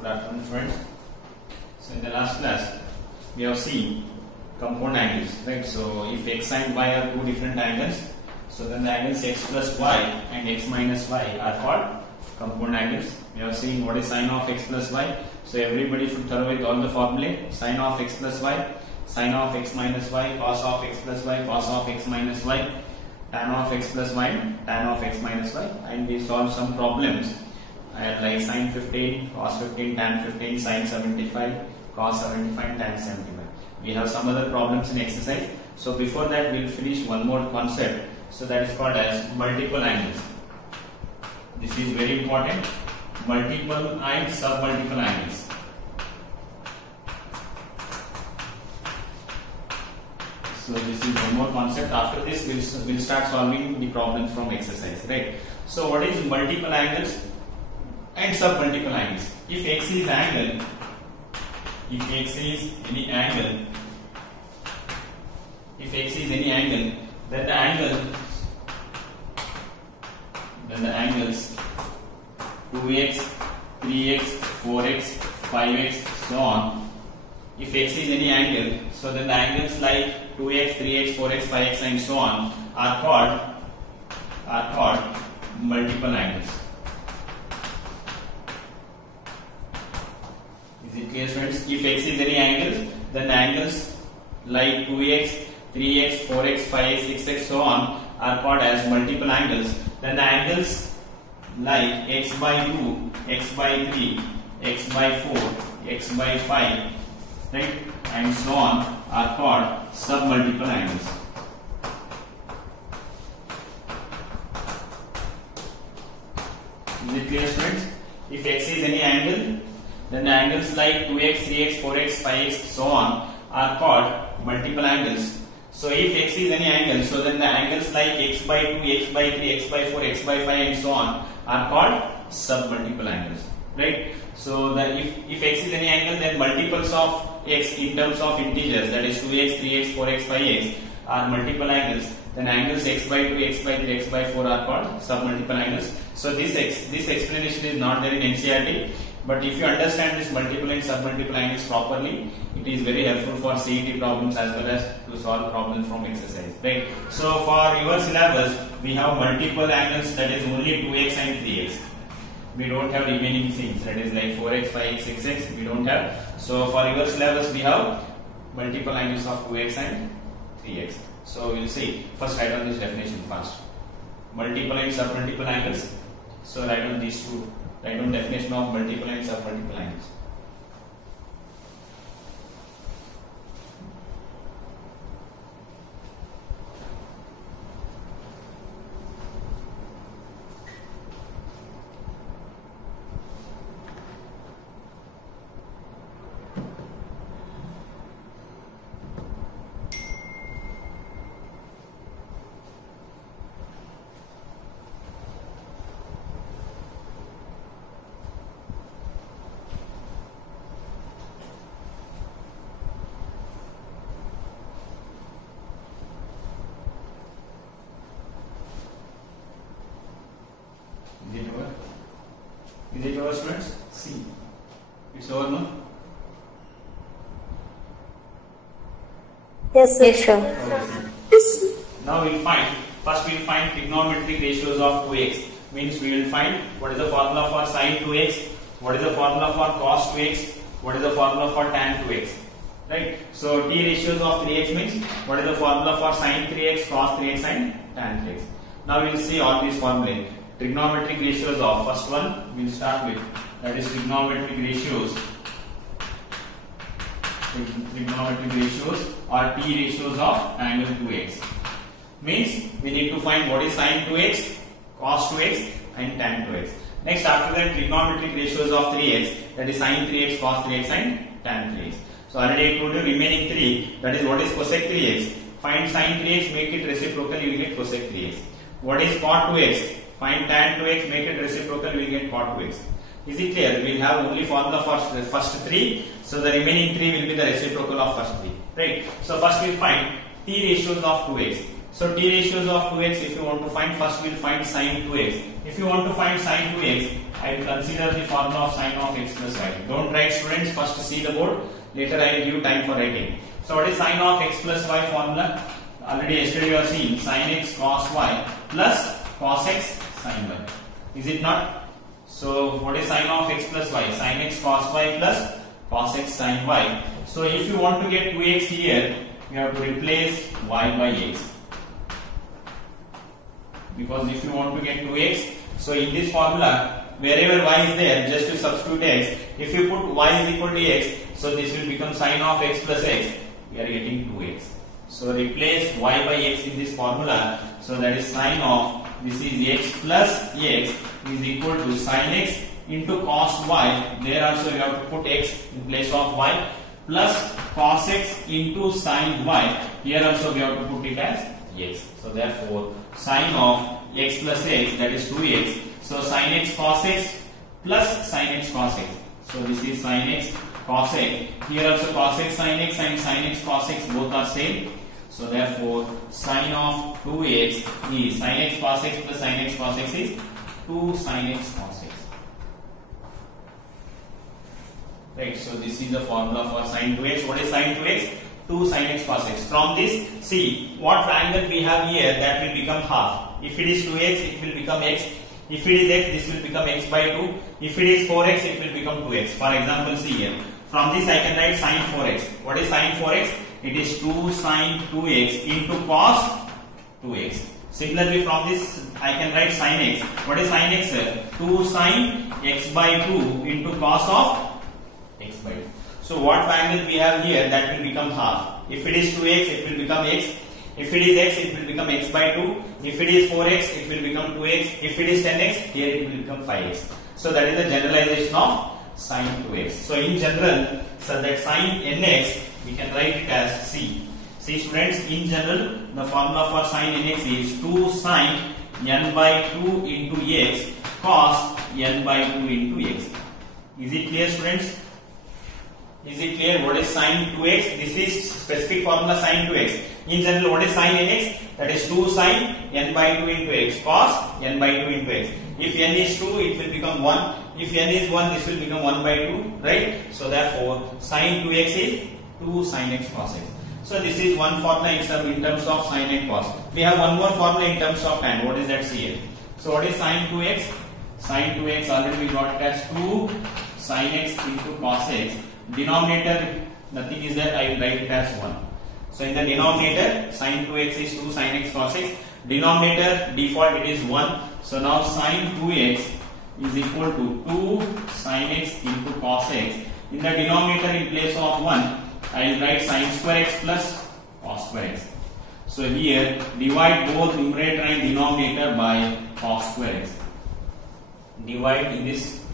Good afternoon, friends. So in the last class, we have seen compound angles, right? So if x and y are two different angles, so then the angles x plus y and x minus y are called compound angles. We have seen what is sine of x plus y. So everybody should thorough with all the formulae. Sine of x plus y, sine of x minus y, cos of x plus y, cos of x minus y, tan of x plus y, tan of x minus y, and we solve some problems like sine 15, cos 15, tan 15, sine 75, cos 75, tan 75. We have some other problems in exercise. So before that, we will finish one more concept. So that is called as multiple angles. This is very important. Multiple and submultiple angles. So this is one more concept. After this, we'll start solving the problems from exercise, right? So what is multiple angles and submultiple angles? If x is angle, if x is any angle, then the angles 2x, 3x, 4x, 5x, so on. If x is any angle, so then the angles like 2x, 3x, 4x, 5x, and so on are called multiple angles. Is it clear, friends? If x is any angle, then the angles like 2x, 3x, 4x, 5x, 6x, so on are called as multiple angles. Then the angles like x by 2, x by 3, x by 4, x by 5, right, and so on are called submultiple angles. Is it clear, friends? If x is any angle, then the angles like 2x, 3x, 4x, 5x, so on are called multiple angles. So if x is any angle, so then the angles like x by 2, x by 3, x by 4, x by 5, and so on are called submultiple angles, right? So that if x is any angle, then multiples of x in terms of integers, that is 2x, 3x, 4x, 5x are multiple angles. Then angles x by 2, x by 3, x by 4 are called submultiple angles. So this explanation is not there in NCERT. But if you understand this multiple and submultiple angles properly, it is very helpful for CET problems as well as to solve problems from exercise, right? So for your syllabus, we have multiple angles, that is only 2x and 3x. We don't have remaining things, that is like 4x, 5x, 6x, we don't have. So for your syllabus, we have multiple angles of 2x and 3x. So we'll see. First write down this definition first. Multiple and submultiple angles. So write down these two. Write down definition of multiple and submultiple angles. Is it over, students? See, it's over, no? Yes, sir. Now we'll find. First, we'll find trigonometric ratios of 2x. Means we will find what is the formula for sine 2x, what is the formula for cos 2x, what is the formula for tan 2x. Right? So t ratios of 3x means what is the formula for sine 3x, cos 3x, and tan 3x. Now we'll see all these formulae. Trigonometric ratios of first one we'll start with, that is trigonometric ratios or t ratios of angle 2x. Means we need to find what is sine 2x, cos 2x, and tan 2x. Next, after that, trigonometric ratios of 3x, that is sine 3x, cos 3x, and tan 3x. So already I told you remaining 3, that is what is cosec 3x. Find sine 3x, make it reciprocal, you will get cosec 3x. What is cot 2x? Find tan 2x, make it reciprocal, we will get cot 2x. Is it clear? We will have only formula for the first 3, so the remaining 3 will be the reciprocal of first 3. Right? So first we will find t ratios of 2x. So T ratios of 2x, if you want to find, first we'll find sin 2x. If you want to find sin 2x, I will consider the formula of sin of x plus y. Don't write, students, first see the board, later I will give you time for writing. So what is sin of x plus y formula? Already yesterday you have seen sin x cos y plus cos x sin y. Is it not? So what is sin of x plus y? Sin x cos y plus cos x sin y. So if you want to get 2x here, you have to replace y by x. Because if you want to get 2x, so in this formula, wherever y is there, just to substitute x. If you put y is equal to x, so this will become sin of x plus x. We are getting 2x. So replace y by x in this formula. So that is sin of, this is x plus x is equal to sin x into cos y. There also you have to put x in place of y plus cos x into sin y. Here also we have to put it as x. So therefore sin of x plus x, that is 2x. So sin x cos x plus sin x cos x. So this is sin x cos x. Here also cos x sin x and sin x cos x both are same. So therefore sin of 2x is sin x cos x plus sin x cos x is 2 sin x cos x. Right. So this is the formula for sin 2x. What is sin 2x? 2 sin x cos x. From this, see what angle we have here, that will become half. If it is 2x, it will become x. If it is x, this will become x by 2. If it is 4x, it will become 2x. For example, see here. From this I can write sin 4x. What is sin 4x? It is 2 sin 2x into cos 2x. Similarly, from this I can write sin x. What is sin x? 2 sin x by 2 into cos of x by 2. So what angle we have here, that will become half. If it is 2x, it will become x. If it is x, it will become x by 2. If it is 4x, it will become 2x. If it is 10x, here it will become 5x. So that is the generalization of sin 2x. So in general, so that sin nx, we can write it as c. See students, in general, the formula for sin nx is 2 sin n by 2 into x cos n by 2 into x. Is it clear, students? Is it clear what is sin 2x? This is specific formula sin 2x. In general, what is sin nx? That is 2 sin n by 2 into x cos n by 2 into x. If n is 2, it will become 1. If n is 1, this will become 1 by 2, right? So therefore, sin 2x is 2 sin x cos x. So this is one formula in terms of sin and cos. We have one more formula in terms of tan. What is that? See here. So what is sin 2x? Sin 2x already we got it as 2 sin x into cos x. Denominator, nothing is there, I will write it as 1. So in the denominator, sin 2x is 2 sin x cos x. Denominator, default it is 1. So now sin 2x is equal to 2 sin x into cos x. In the denominator, in place of 1, I will write sin square x plus cos square x. So here, divide both numerator and denominator by cos square x. Divide in this.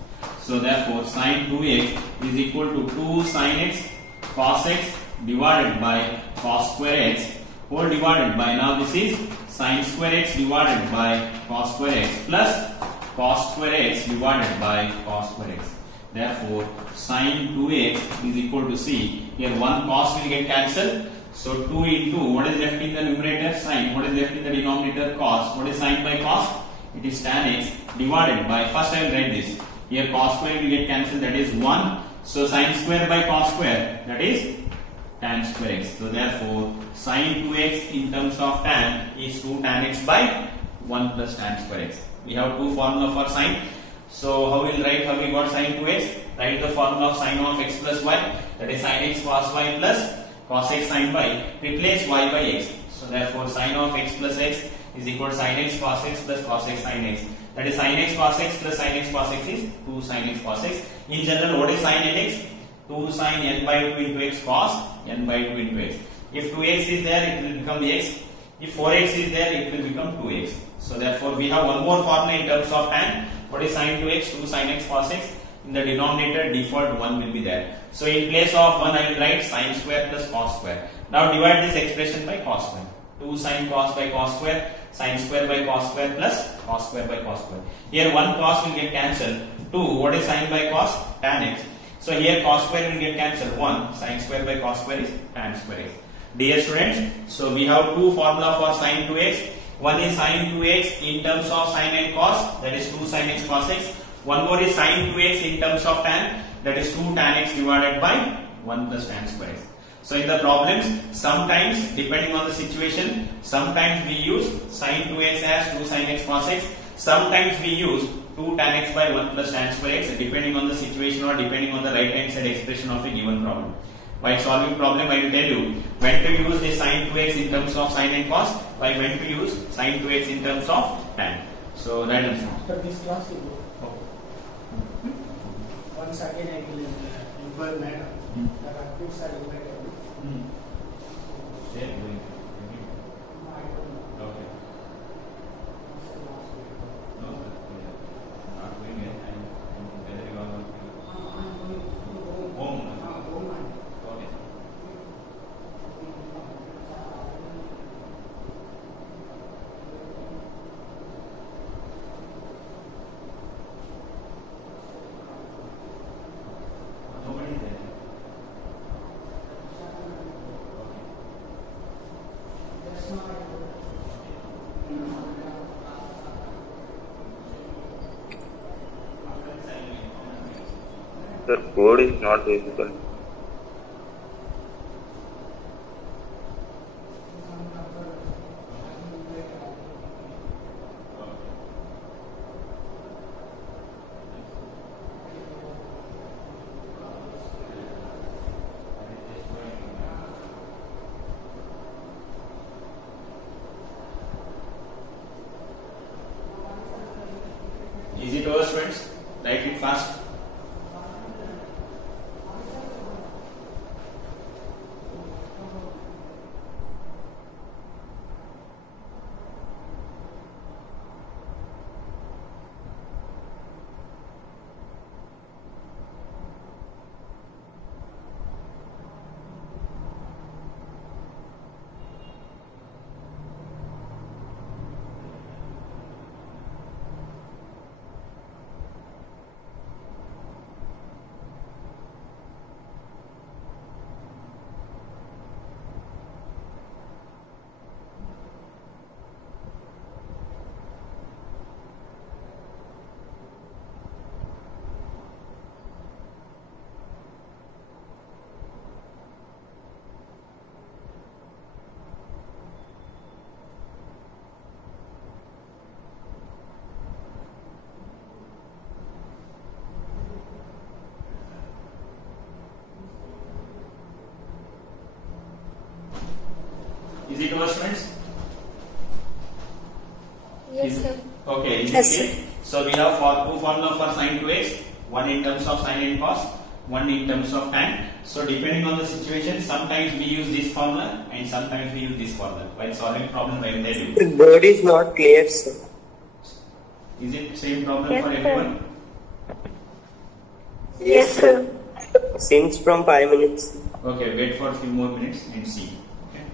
So therefore, sin 2x is equal to 2 sin x cos x divided by cos square x whole divided by, now this is sin square x divided by cos square x plus cos square x divided by cos square x. Therefore, sin 2x is equal to, see here, one cos will get cancelled. So 2 into, what is left in the numerator? Sin. What is left in the denominator? Cos. What is sin by cos? It is tan x divided by, first I will write this. Here cos square will get cancelled, that is 1. So sin square by cos square, that is tan square x. So therefore, sin 2x in terms of tan is 2 tan x by 1 plus tan square x. We have two formula for sin. So how we will write, how we got sin 2x? Write the formula of sin of x plus y, that is sin x cos y plus cos x sin y. Replace y by x. So therefore, sin of x plus x is equal to sin x cos x plus cos x sin x. That is sin x cos x plus sin x cos x is 2 sin x cos x. In general, what is sin nx? 2 sin n by 2 into x cos n by 2 into x. If 2x is there, it will become x. If 4x is there, it will become 2x. So therefore, we have one more formula in terms of tan. What is sin 2x? 2 sin x cos x. In the denominator, default 1 will be there. So in place of 1, I will write sin square plus cos square. Now divide this expression by cos square. 2 sin cos by cos square, sin square by cos square plus cos square by cos square. Here one cos will get cancelled. 2, what is sin by cos? Tan x. So here cos square will get cancelled. 1, sin square by cos square is tan square x. Dear students, so we have two formula for sin 2x. One is sin 2x in terms of sin and cos, that is 2 sin x cos x. One more is sin 2x in terms of tan, that is 2 tan x divided by 1 plus tan square x. So in the problems, sometimes depending on the situation, sometimes we use sin 2x as 2 sin x cos x, sometimes we use 2 tan x by 1 plus tan square x, depending on the situation or depending on the right hand side expression of a given problem. While solving problem, I will tell you when to use the sin 2x in terms of sin and cos, while when to use sin 2x in terms of tan. So that is after this class you go. Once again I will involve madam. The practice are invited. Okay. The code is not visible. Is it over, students? Write it fast. Is it over, students? Yes, sir. Okay, is Yes, it clear? So we have two formula for sin 2x, one in terms of sin and cos, one in terms of tan. So depending on the situation, sometimes we use this formula and sometimes we use this formula. While solving problem, I will tell you. The board is not clear, sir. Is it same problem Yes, for sir. everyone? Yes, sir. Since from 5 minutes. Okay, wait for a few more minutes and see. Okay.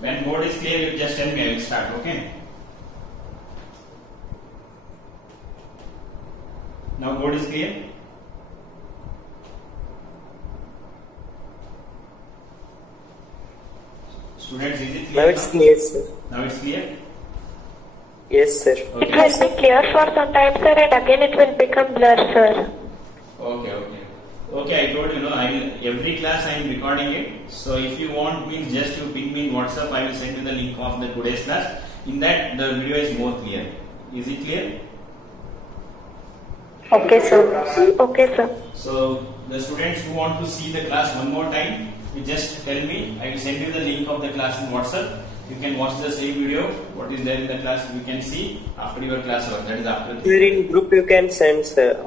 When board is clear, you just tell me, I will start, okay? Now board is clear? Students, is it clear? Now it's clear, sir. Now it's clear? Yes, sir. It Okay. will be clear for some time, sir, and again it will become blur, sir. Okay. Okay, I told you, every class I am recording it. So if you want, means just you ping me in WhatsApp, I will send you the link of the today's class. In that, the video is more clear. Is it clear? Okay, sir. Okay, sir. So the students who want to see the class one more time, you just tell me. I will send you the link of the class in WhatsApp. You can watch the same video. What is there in the class, we can see after your class work. That is after. Here in group you can send, sir.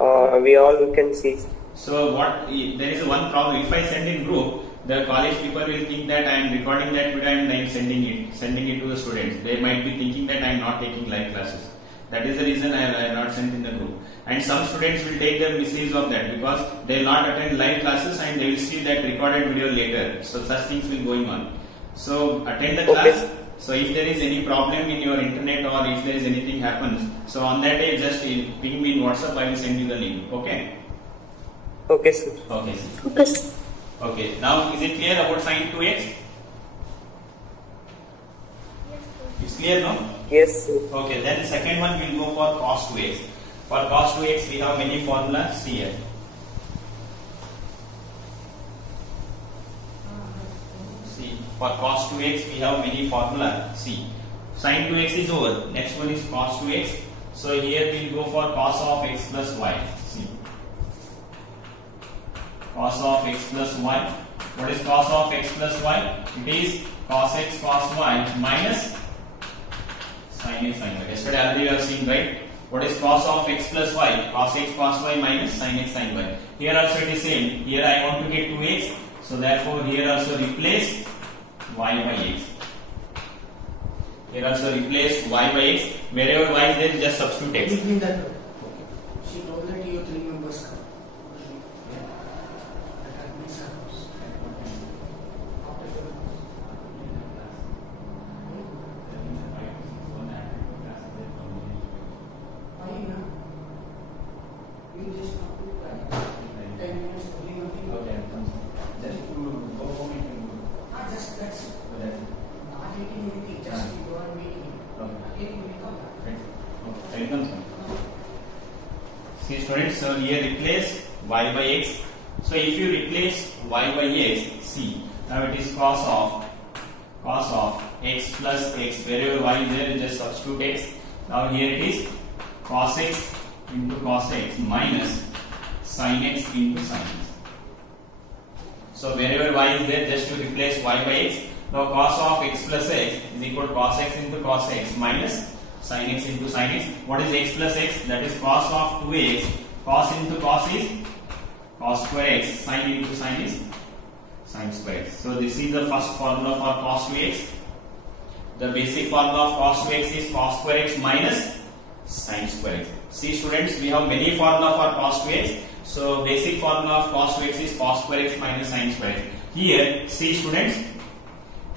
We all can see. So there is one problem. If I send in group, the college people will think that I am recording that video and I am sending it to the students. They might be thinking that I am not taking live classes. That is the reason I have not sent in the group. And some students will take the misuse of that because they will not attend live classes and they will see that recorded video later. So such things will going on. So attend the class. So if there is any problem in your internet or if there is anything happens, so on that day just ping me in WhatsApp. I will send you the link. Okay. Okay, sir. Okay. Sir. Okay, sir. Okay. Now is it clear about sin 2x? It's clear, no? Yes, sir. Okay, then second one we'll go for cos 2x. For cos 2x we have many formulas here. See, for cos 2x we have many formula. See, sin 2x is over. Next one is cos 2x. So here we'll go for cos of x plus y. See, cos of x plus y. What is cos of x plus y? It is cos x cos y minus sin x sin y. Yesterday already you have seen, right? What is cos of x plus y? Cos x cos y minus sin x sin y. Here also it is same. Here I want to get 2x. So therefore here also replace y by x. Here also replace y by x. Wherever y is there, just substitute x. Between that, she told that you 3 members come. That means you just talk to 10 minutes only nothing. Okay, just to go home and do. Just that's Okay. not taking anything, just you are making. Again we come back. Okay. See students, so here replace y by x. So if you replace y by x, see, now it is cos of x plus x. Wherever y is there, just substitute x. Now here it is cos x into cos x minus sin x into sin x. So wherever y is there, just to replace y by x. Now cos of x plus x is equal to cos x into cos x minus sin x into sin x. What is x plus x? That is cos of 2x. Cos into cos is cos square x. Sin into sin is sin square x. So this is the first formula for cos 2x. The basic formula of cos 2x is cos square x minus sin square x. See students, we have many formula for cos 2x. So basic formula of cos 2x is cos square x minus sin square x. Here, see students,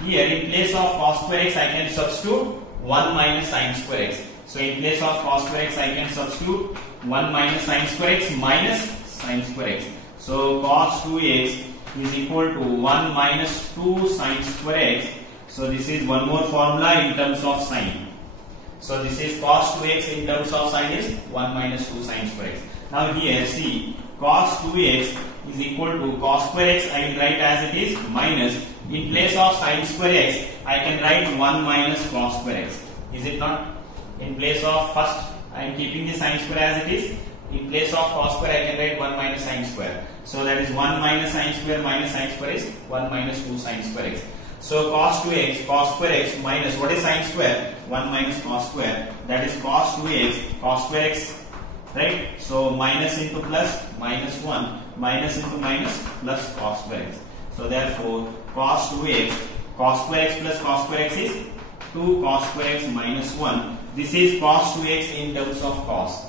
here in place of cos square x I can substitute 1 minus sin square x. So in place of cos square x I can substitute 1 minus sin square x minus sin square x. So cos 2x is equal to 1 minus 2 sin square x. So this is one more formula in terms of sin. So this is cos 2x in terms of sin is 1 minus 2 sin square x. Now here see, cos 2x is equal to cos square x I will write as it is minus, in place of sin square x I can write 1 minus cos square x. Is it not? In place of first I am keeping the sin square as it is. In place of cos square I can write 1 minus sin square. So that is 1 minus sin square minus sin square is 1 minus 2 sin square x. So cos 2x cos square x minus, what is sin square? 1 minus cos square. That is cos 2x cos square x, right? So minus into plus minus 1 minus into minus plus cos square x. So therefore cos 2x cos square x plus cos square x is 2 cos square x minus 1. This is cos 2x in terms of cos.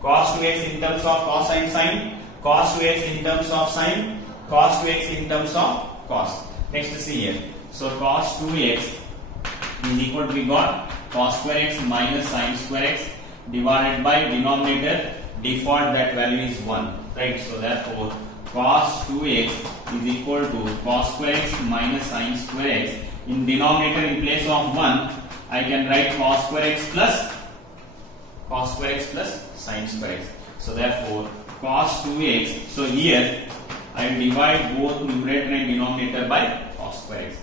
Cos 2x in terms of cos and sin. Cos 2x in terms of sin. Cos 2x in terms of cos. Next see here. So cos 2x is equal to, we got cos square x minus sin square x divided by denominator, default that value is 1, right? So therefore cos 2x is equal to cos square x minus sin square x. In denominator, in place of 1 I can write cos square x plus sin square x. So therefore cos 2x, so here I will divide both numerator and denominator by cos square x,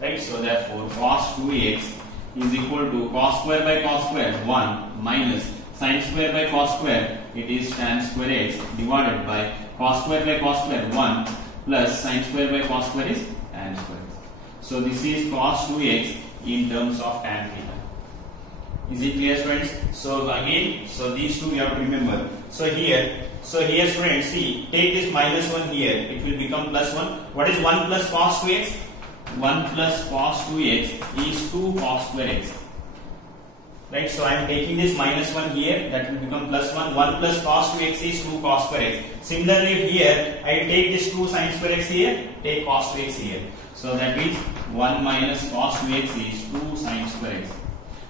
right? So therefore cos 2x is equal to cos square by cos square 1 minus sin square by cos square, it is tan square x, divided by cos square by cos square 1 plus sin square by cos square is tan square x. So this is cos 2x in terms of tan theta. Is it clear students? So again, so these two you have to remember. So here students, see, take this minus 1 here, it will become plus 1. What is 1 plus cos 2x? 1 plus cos 2x is 2 cos square x. Right, so I am taking this minus 1 here, that will become plus 1. 1 plus cos 2x is 2 cos square x. Similarly here, I will take this 2 sin square x here, take cos 2x here. So that means 1 minus cos 2x is 2 sin square x.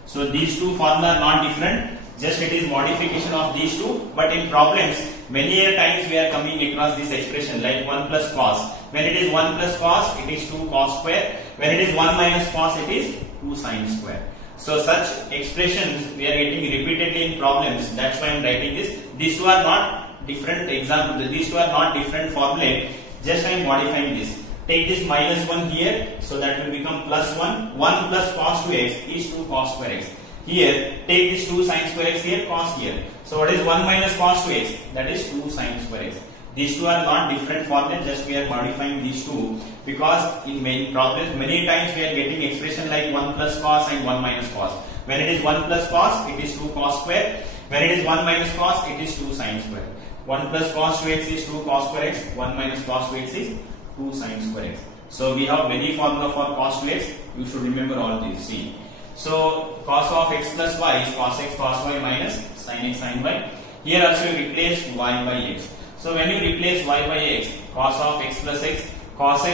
So these two formulas are not different, just it is modification of these two. But in problems, many times we are coming across this expression like 1 plus cos. When it is 1 plus cos, it is 2 cos square. When it is 1 minus cos, it is 2 sin square. So such expressions we are getting repeatedly in problems. That's why I am writing this. These two are not different examples. These two are not different formulae. Just I am modifying this. Take this minus 1 here, so that will become plus 1. 1 plus cos 2x is 2 cos square x. Here, take this 2 sin square x here, cos here. So what is 1 minus cos 2x? That is 2 sin square x. These two are not different formulas, just we are modifying these two, because in many problems, many times we are getting expression like 1 plus cos and 1 minus cos. When it is 1 plus cos, it is 2 cos square. When it is 1 minus cos, it is 2 sin square. 1 plus cos 2x is 2 cos square x. 1 minus cos 2x is 2 sin square x. So we have many formula for cos 2x. You should remember all these. See. So cos of x plus y is cos x cos y minus sin x sin y. Here also you replace y by x. So when you replace y by x, cos of x plus x cos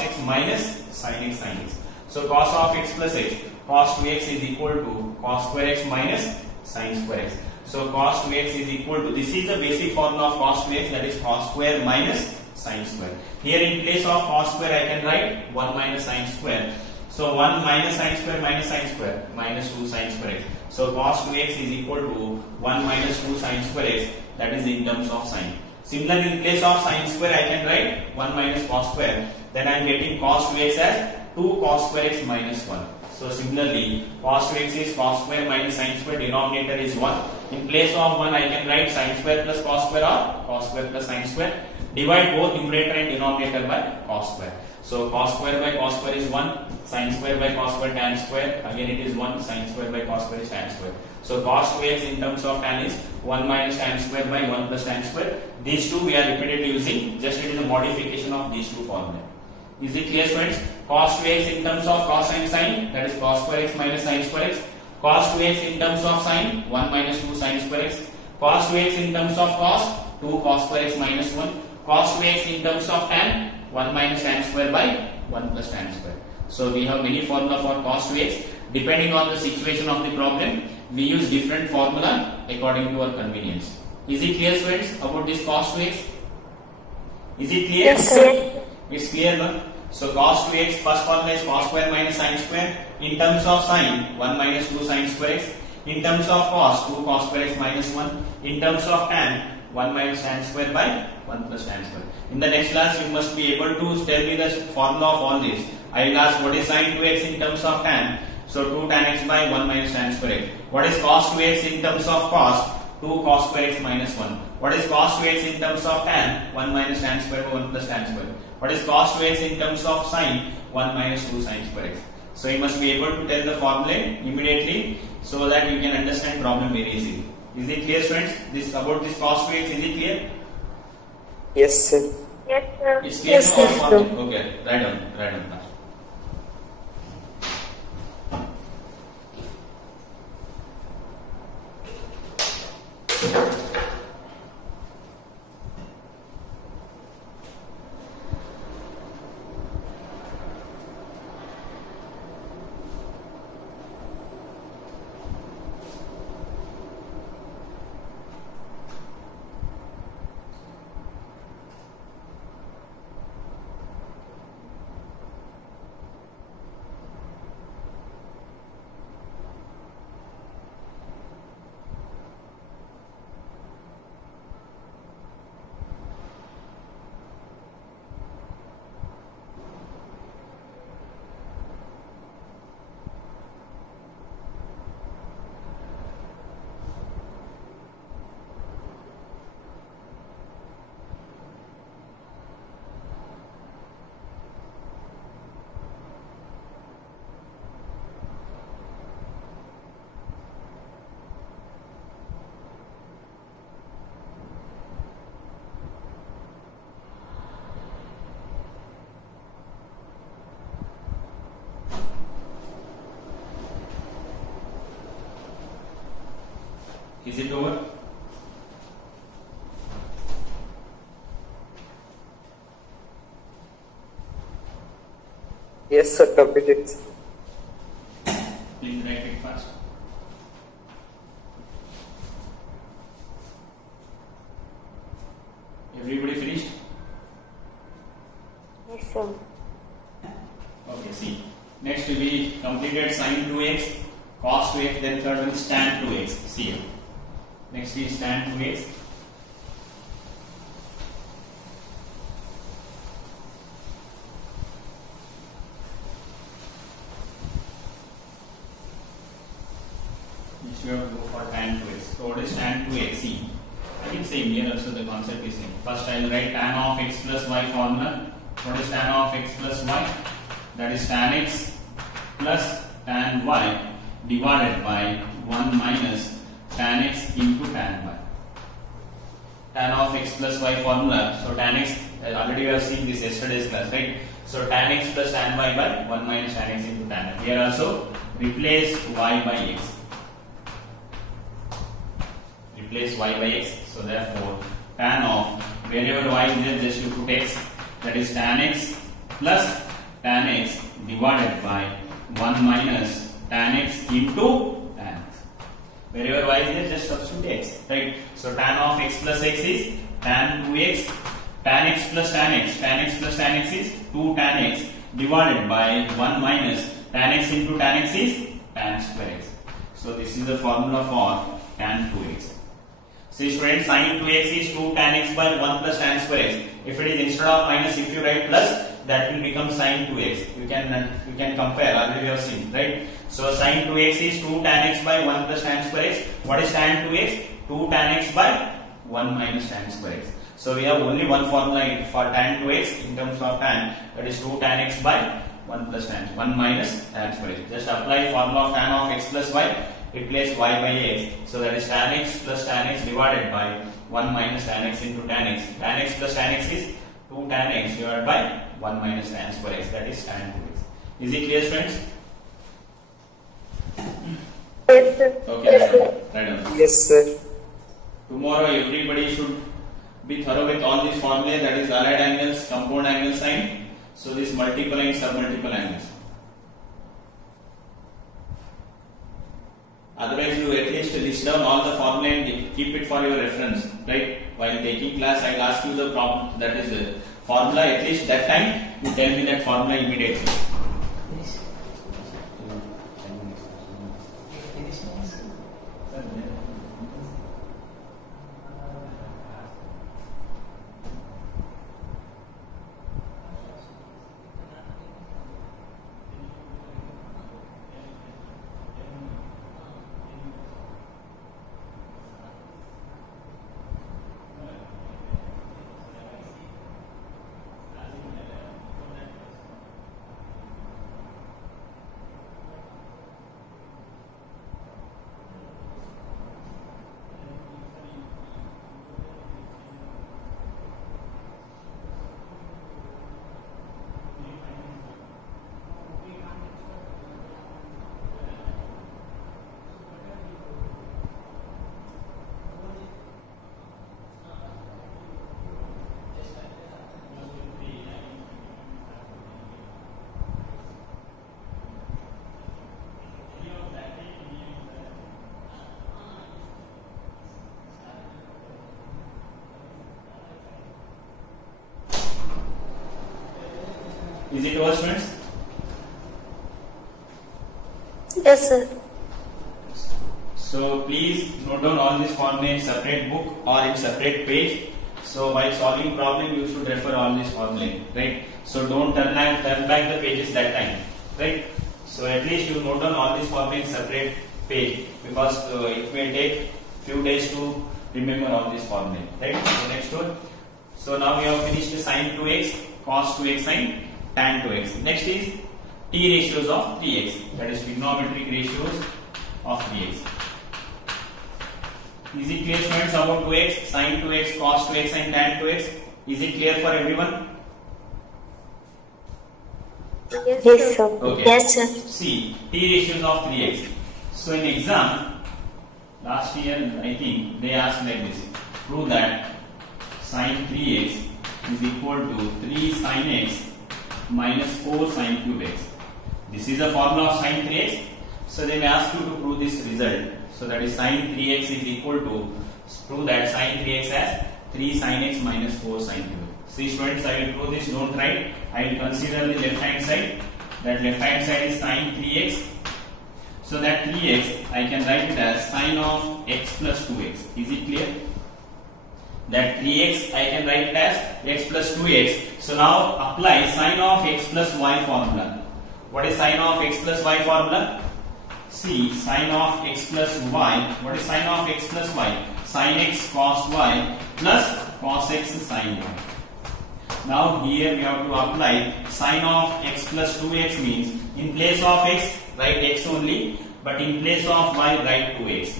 x minus sin x sin x. So cos of x plus x, cos 2x is equal to cos square x minus sin square x. So cos 2x is equal to, this is the basic formula of cos 2x, that is cos square minus sin square. Here in place of cos square I can write 1 minus sin square. So 1 minus sin square minus 2 sin square x. So cos 2x is equal to 1 minus 2 sin square x, that is in terms of sin. Similarly, in place of sin square, I can write 1 minus cos square. Then I am getting cos 2x as 2 cos square x minus 1. So similarly, cos 2x is cos square minus sin square, denominator is 1. In place of 1, I can write sin square plus cos square or cos square plus sin square. Divide both numerator and denominator by cos square. So cos square by cos square is 1, sin square by cos square tan square, again it is 1, sin square by cos square is tan square. So cos 2x in terms of tan is 1 minus tan square by 1 plus tan square. These two we are repeatedly using, just it is a modification of these two formulae. Is it clear, students? Cos 2x in terms of cos and sin, that is cos square x minus sin square x. Cos 2x in terms of sin, 1 minus 2 sin square x. Cos 2x in terms of cos, 2 cos square x minus 1. Cos 2x in terms of tan, 1 minus tan square by 1 plus tan square. So we have many formula for cos 2x. Depending on the situation of the problem, we use different formula according to our convenience. Is it clear, students, about this cos 2x? Is it clear? Yes, sir. It's clear, no? So cos 2x, first formula is cos square minus sin square. In terms of sin, 1 minus 2 sin square x. In terms of cos, 2 cos square x minus 1. In terms of tan, 1 minus tan square by 1 plus tan square. In the next class, you must be able to tell me the formula of all these. I will ask what is sin 2x in terms of tan. So 2 tan x by 1 minus tan square x. What is cos 2x in terms of cos? 2 cos square x minus 1. What is cos 2x in terms of tan? 1 minus tan square by 1 plus tan square. What is cos 2x in terms of sin? 1 minus 2 sin square x. So you must be able to tell the formula immediately so that you can understand problem very easily. Is it clear, students? This about this cos 2x, is it clear? Yes, sir. Yes, sir. It's clear. Yes, No? yes, sir. Okay, write down. Is it over? Yes, sir. Completed. Please write it fast. Everybody finished? Yes, sir. Okay, see. Next we completed sin 2x, cos 2x, then third one is tan 2x. See here. Next is tan 2x. You have to go for tan 2x. So what is tan 2x? See, I think same here also the concept is same. First I will write tan of x plus y formula. What is tan of x plus y? That is tan x plus tan y divided by 1 minus tan x into tan y. Tan of x plus y formula. So tan x, already we have seen this yesterday's class, right? So tan x plus tan y by 1 minus tan x into tan y. Here also replace y by x. Replace y by x. So therefore tan of, wherever y is there, just you put x. That is tan x plus tan x divided by 1 minus tan x into tan x. Wherever y is there, just substitute x, right? So tan of x plus x is tan 2x, tan x plus tan x, tan x plus tan x is 2 tan x divided by 1 minus tan x into tan x is tan square x. So this is the formula for tan 2x. See students, sin 2x is 2 tan x by 1 plus tan square x. If it is instead of minus, if you write plus, that will become sin 2x. You can compare, already we have seen, right? So sin 2x is 2 tan x by 1 plus tan square x. What is tan 2x? 2 tan x by 1 minus tan square x. So we have only one formula for tan 2x in terms of tan, that is 2 tan x by 1 plus tan, 1 minus tan square x. Just apply formula of tan of x plus y. Replace y by x, so that is tan x plus tan x divided by 1 minus tan x into tan x. Tan x plus tan x is 2 tan x divided by 1 minus tan square x, that is tan 2x. Is it clear, friends? Yes, sir. Okay, right on. Yes, sir. Tomorrow everybody should be thorough with all these formulae, that is allied angles, compound angle sign. So this multiple and submultiple angles. Otherwise, you at least list down all the formula and keep it for your reference, right? While taking class, I will ask you the problem, that is the formula. At least that time, you tell me that formula immediately. Is it over, students? Yes, sir. So please note down all this formula in separate book or in separate page. So while solving problem, you should refer all this formula, right? So don't turn back the pages that time, right? So at least you note down all this formula in separate page, because it may take few days to remember all this formula, right? So next one. So now we have finished the sin 2x, cos 2x, sin tan 2x. Next is T ratios of 3x, that is trigonometric ratios of 3x. Is it clear, students, about 2x, sin 2x, cos 2x, and tan 2x? Is it clear for everyone? Yes, sir. Okay. Yes, sir. See, T ratios of 3x. So in exam, last year I think they asked like this. Prove that sin 3x is equal to 3 sin x minus 4 sin cube x. This is the formula of sin 3x. So they may ask you to prove this result. So that is sin 3x is equal to, prove that sin 3x as 3 sin x minus 4 sin cube. See students, I will prove this, don't write. I will consider the left hand side. That left hand side is sin 3x. So that 3x I can write it as sin of x plus 2x. Is it clear? That 3x I can write it as x plus 2x. So now apply sin of x plus y formula. What is sin of x plus y formula? See, sin of x plus y. What is sin of x plus y? Sin x cos y plus cos x sin y. Now here we have to apply sin of x plus 2x means in place of x write x only, but in place of y write 2x.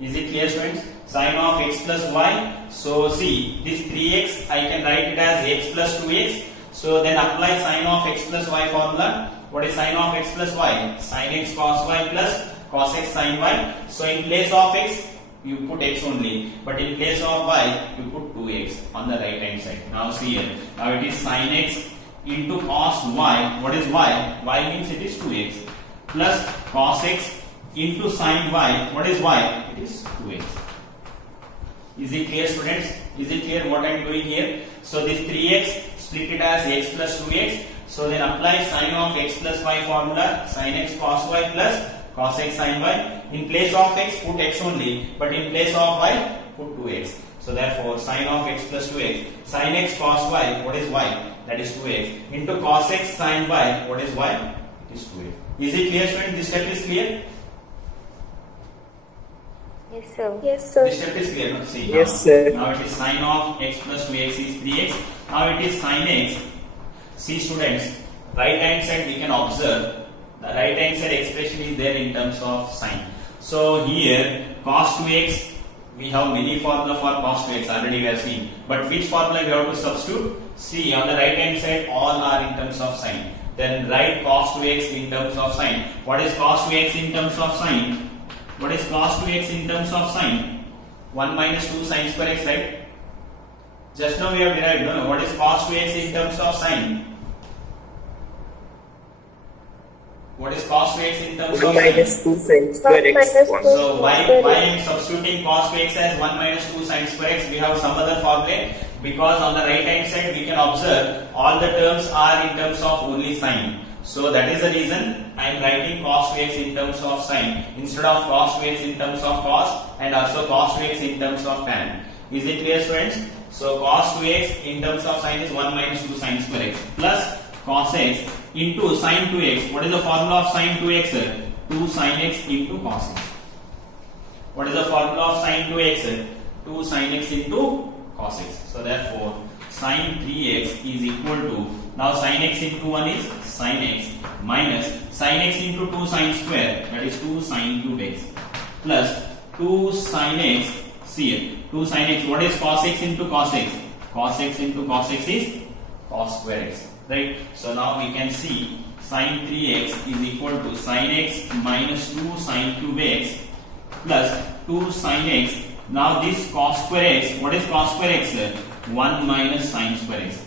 Is it clear students? Sin of x plus y. So see, this 3x I can write it as x plus 2x. So then apply sin of x plus y formula. What is sin of x plus y? Sin x cos y plus cos x sin y. So in place of x you put x only, but in place of y you put 2x on the right hand side. Now see here. Now it is sin x into cos y. What is y? Y means it is 2x plus cos x into sin y. What is y? It is 2x. Is it clear students? Is it clear what I am doing here? So this 3x split it as x plus 2x. So then apply sin of x plus y formula, sin x cos y plus cos x sin y. In place of x put x only, but in place of y put 2x. So therefore sin of x plus 2x, sin x cos y, what is y? That is 2x into cos x sin y, what is y? It is 2x. Is it clear students? This step is clear? Yes, sir. Yes, sir. This step is clear. No? See, Yes, sir. Now it is sin of x plus 2x is 3x. Now it is sin x. See students, right hand side we can observe the right hand side expression is there in terms of sign. So here cos 2x, we have many formula for cos 2x already we have seen. But which formula we have to substitute? See on the right hand side all are in terms of sign. Then write cos 2x in terms of sign. What is cos 2x in terms of sign? What is cos 2x in terms of sign? 1 minus 2 sin square x, right? Just now we have derived, no? What is cos 2x in terms of sign? What is cos 2x in terms 1 of minus sign? 2 sin square x. minus 1. 2. So why I am substituting cos 2x as 1 minus 2 sin square x? We have some other formula, because on the right hand side we can observe all the terms are in terms of only sign. So that is the reason I am writing cos 2x in terms of sin instead of cos 2x in terms of cos and also cos 2x in terms of tan. Is it clear students? So cos 2x in terms of sin is 1 minus 2 sin square x plus cos x into sin 2x. What is the formula of sin 2x? 2 sin x into cos x. What is the formula of sin 2x? 2 sin x into cos x. So therefore sin 3x is equal to, now sin x into 1 is sin x minus sin x into 2 sin square, that is 2 sin cube x plus 2 sin x, see here, 2 sin x, what is cos x into cos x? Cos x into cos x is cos square x, right? So now we can see sin 3x is equal to sin x minus 2 sin cube x plus 2 sin x. Now this cos square x, what is cos square x? 1 minus sin square x.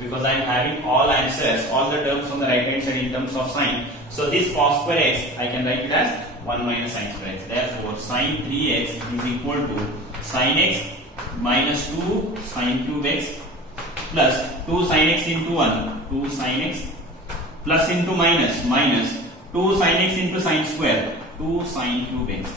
Because I am having all answers, all the terms on the right hand side in terms of sin. So this cos square x, I can write it as 1 minus sin square x. Therefore, sin 3x is equal to sin x minus 2 sin cube x plus 2 sin x into 1, 2 sin x plus into minus, minus 2 sin x into sin square, 2 sin cube x.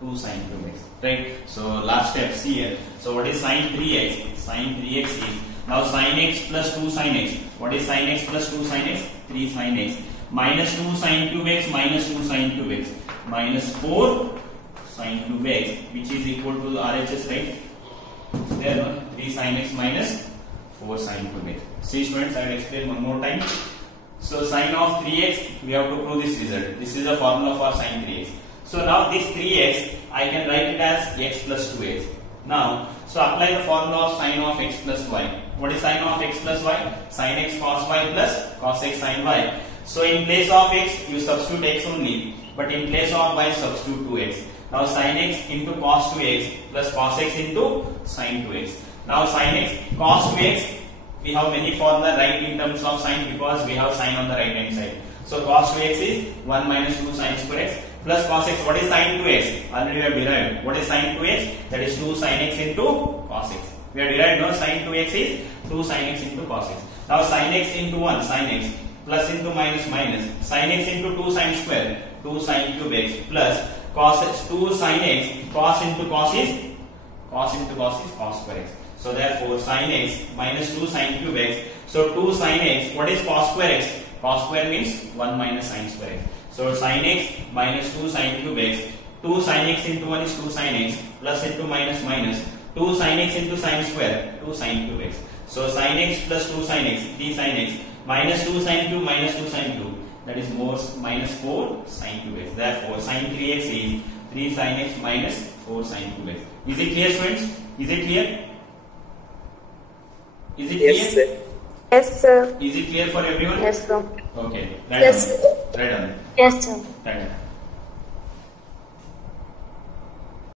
2 sin cube x, right? So last step, see here. So what is sin 3x? Sin 3x is, now sin x plus 2 sin x. What is sin x plus 2 sin x? 3 sin x minus 2 sin cube x minus 2 sin cube x minus 4 sin cube x, which is equal to the RHS, right? There, no? 3 sin x minus 4 sin cube x. See students, I will explain one more time. So sin of 3x, we have to prove this result. This is the formula for sin 3x. So now this 3x, I can write it as x plus 2x. Now, so apply the formula of sin of x plus y. What is sin of x plus y? Sin x cos y plus cos x sin y. So in place of x, you substitute x only, but in place of y, substitute 2x. Now sin x into cos 2x plus cos x into sin 2x. Now sin x, cos 2x, we have many formula right in terms of sin because we have sin on the right hand side. So cos 2x is 1 minus 2 sin square x plus cos x. What is sin 2x? Already we have derived. What is sin 2x? That is 2 sin x into cos x. We have derived now sin 2x is 2 sin x into cos x. Now sin x into 1 sin x plus into minus minus sin x into 2 sin square 2 sin cube x plus cos x 2 sin x cos into cos is cos square x. So therefore sin x minus 2 sin cube x. So 2 sin x, what is cos square x? Cos square means 1 minus sin square x. So sin x minus 2 sin cube x. 2 sin x into 1 is 2 sin x plus into minus minus 2 sin x into sin square 2 sin cube x. So sin x plus 2 sin x 3 sin x minus 2 sin cube minus 2 sin cube, that is more minus 4 sin cube x. Therefore sin 3x is 3 sin x minus 4 sin cube x. Is it clear, students? Is it clear? Is it clear? Yes, sir. Yes, sir. Is it clear for everyone? Yes, sir. Okay. Yes, sir. Right on. Yes, sir. Right on.